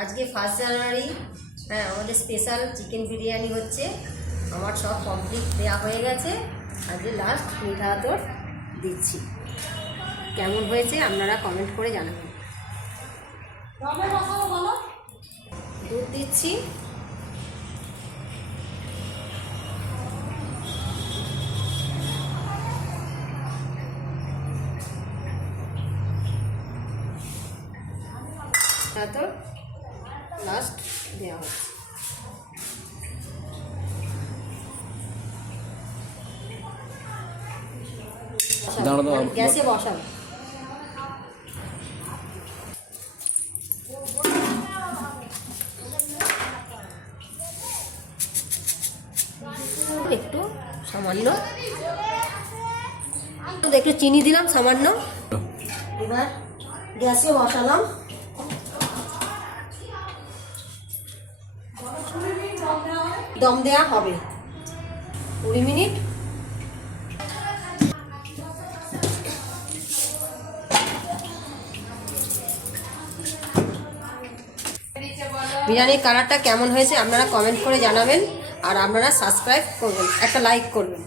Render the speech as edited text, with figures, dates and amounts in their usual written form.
আজকে 1 জানুয়ারি। হ্যাঁ, আমাদের স্পেশাল চিকেন বিরিয়ানি হচ্ছে। আমার সব কমপ্লিট দেওয়া হয়ে গেছে। আজকে লাস্ট মিঠা আতর দিচ্ছি। কেমন হয়েছে আপনারা কমেন্ট করে জানাবেন। দুধ দিচ্ছি, আতর লাস্ট দেওয়া হচ্ছে। গ্যাসে বসাবো। একটু সামান্য একটু চিনি দিলাম সামান্য। এবার গ্যাসে বসালাম। দম দেওয়া হবে 20 মিনিট। বিরিয়ানির কালারটা কেমন হয়েছে আপনারা কমেন্ট করে জানাবেন, আর আপনারা সাবস্ক্রাইব করবেন, একটা লাইক করবেন।